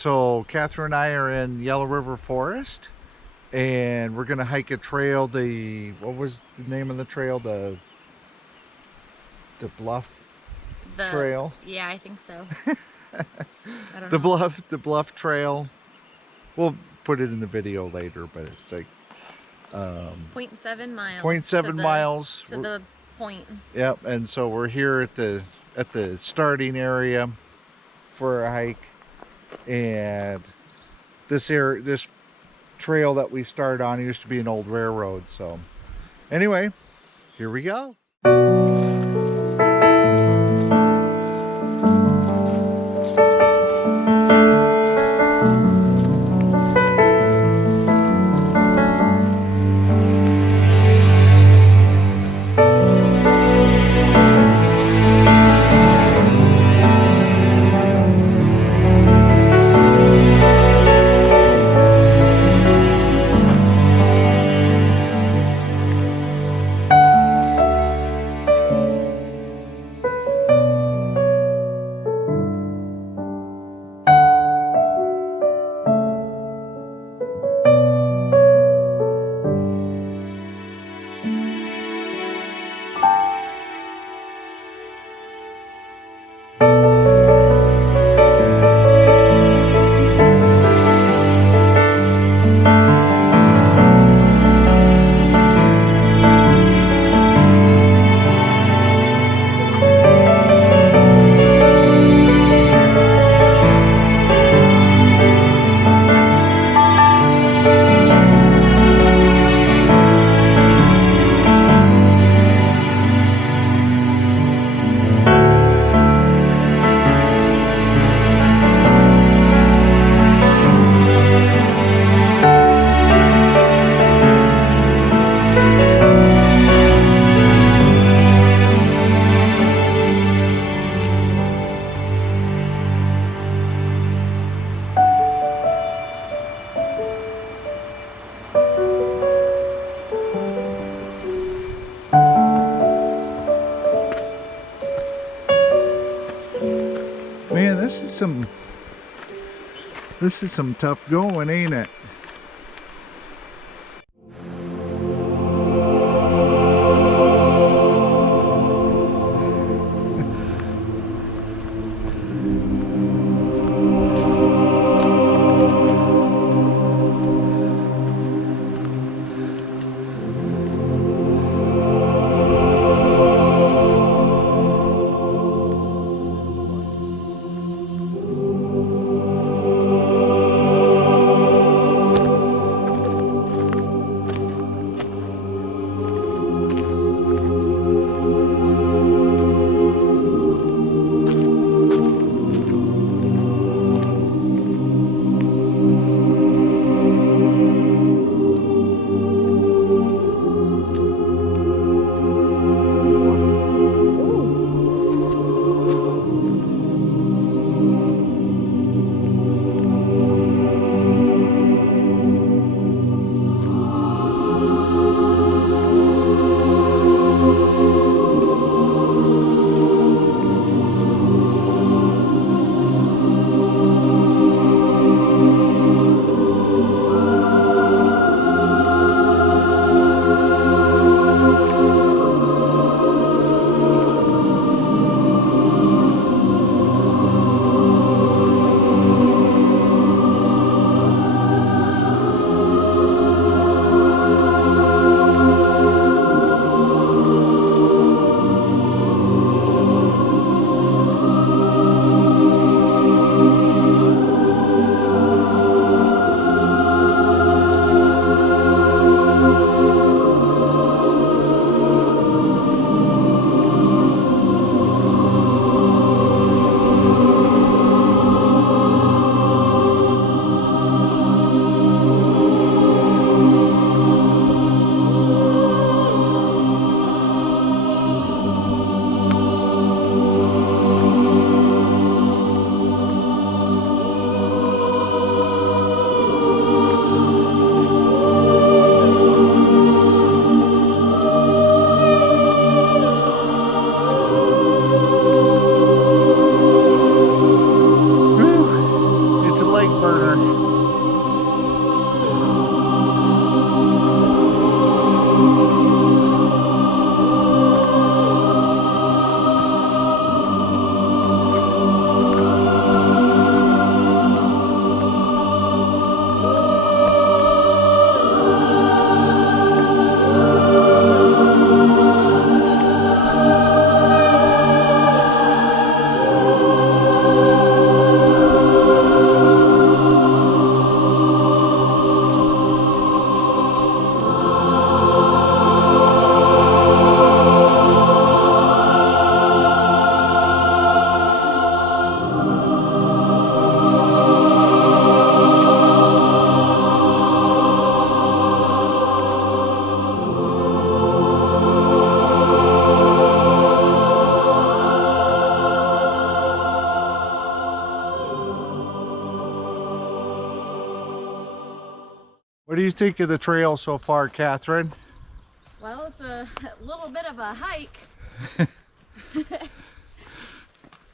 so Kathryn and I are in Yellow River Forest, and we're gonna hike a trail. What was the name of the trail? The Bluff Trail. Yeah, I think so. I don't The know. Bluff Trail. We'll put it in the video later, but it's like 0.7 miles. 0.7 miles to the point. Yep, and so we're here at the starting area for a hike, and this trail that we started on used to be an old railroad. So anyway, here we go. Man, this is some tough going, ain't it? leg burner. What do you think of the trail so far, Kathryn? Well, it's a little bit of a hike.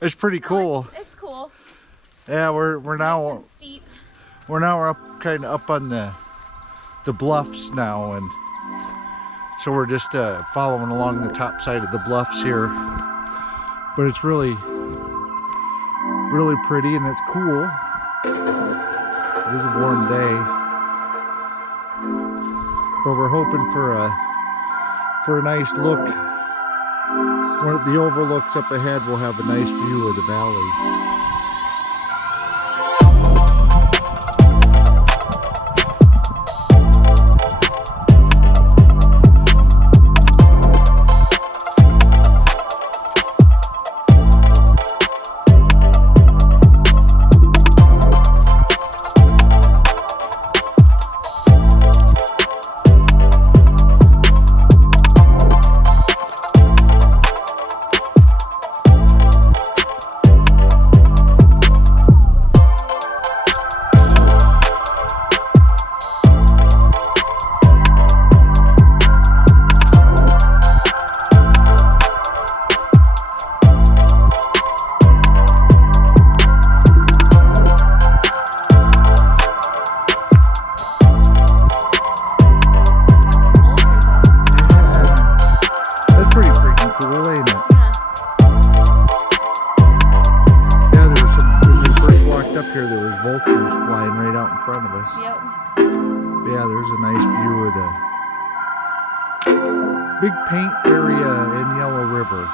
It's pretty cool. It's cool. Yeah, we're Nice now and steep. we're up kind of up on the bluffs now, and so we're just following along the top side of the bluffs here. But it's really pretty and it's cool. It is a warm day. But we're hoping for a nice look. When the overlooks up ahead, we'll have a nice view of the valley. Yep. Yeah, there's a nice view of the big paint area in Yellow River.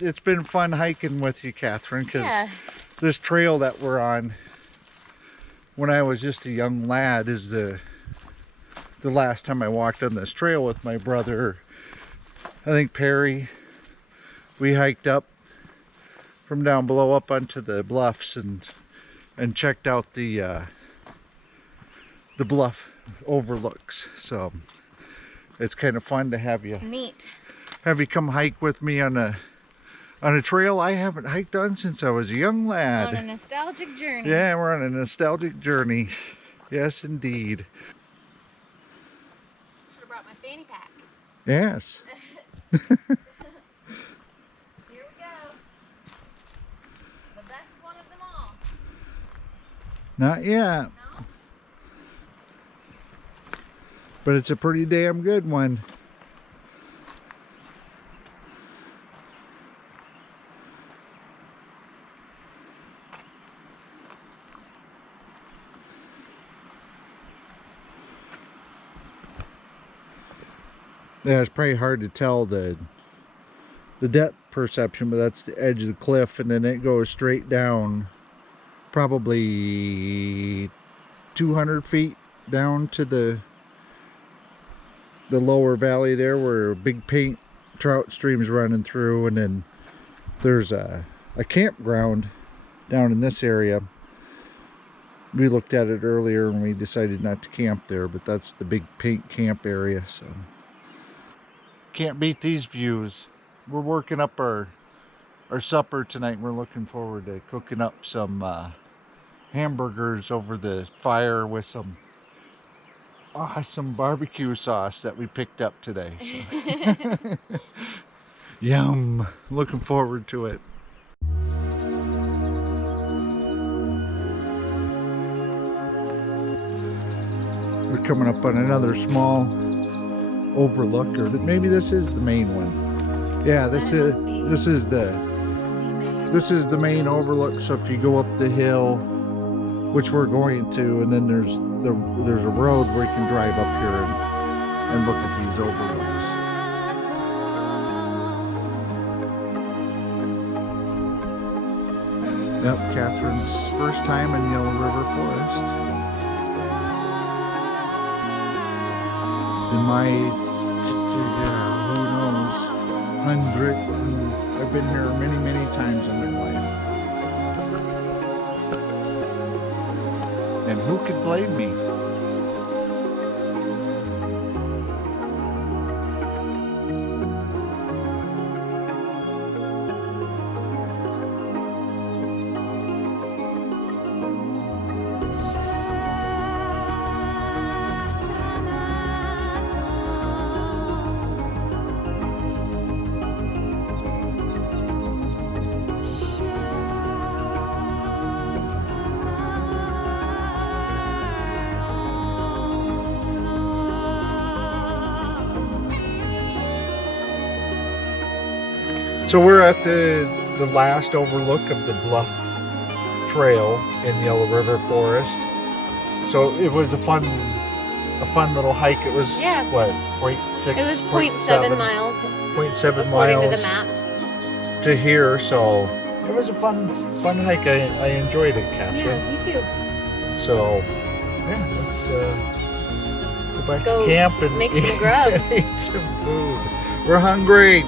It's been fun hiking with you, Kathryn, because Yeah. this trail that we're on, when I was just a young lad, is the last time I walked on this trail with my brother, I think Perry. We hiked up from down below up onto the bluffs and checked out the bluff overlooks. So it's kind of fun to have you Neat. come hike with me on a trail I haven't hiked on since I was a young lad. On a nostalgic journey. Yeah, we're on a nostalgic journey. Yes, indeed. Should have brought my fanny pack. Yes. Here we go. The best one of them all. Not yet. No? But it's a pretty damn good one. Yeah, it's probably hard to tell the depth perception, but that's the edge of the cliff, and then it goes straight down probably 200 feet down to the lower valley there where a big paint trout stream's running through, and then there's a campground down in this area. We looked at it earlier and we decided not to camp there, but that's the big paint camp area. So can't beat these views. We're working up our supper tonight. We're looking forward to cooking up some hamburgers over the fire with some barbecue sauce that we picked up today. So. Yum. Looking forward to it. We're coming up on another small overlook, or maybe this is the main one. Yeah, this is the main overlook. So if you go up the hill, which we're going to, and then there's a road where you can drive up here and look at these overlooks. Yep, Kathryn's first time in Yellow River Forest. In my, who knows, 100, I've been here many, many times in my life. And who could blame me? So we're at the last overlook of the Bluff Trail in Yellow River Forest. So it was a fun little hike. It was what, 0.6? It was 0.7 miles. 0.7 according miles to the map. to here. So it was a fun hike. I enjoyed it, Kathryn. Yeah, me too. So yeah, let's go back Go to camp and make some grub. eat some food. We're hungry.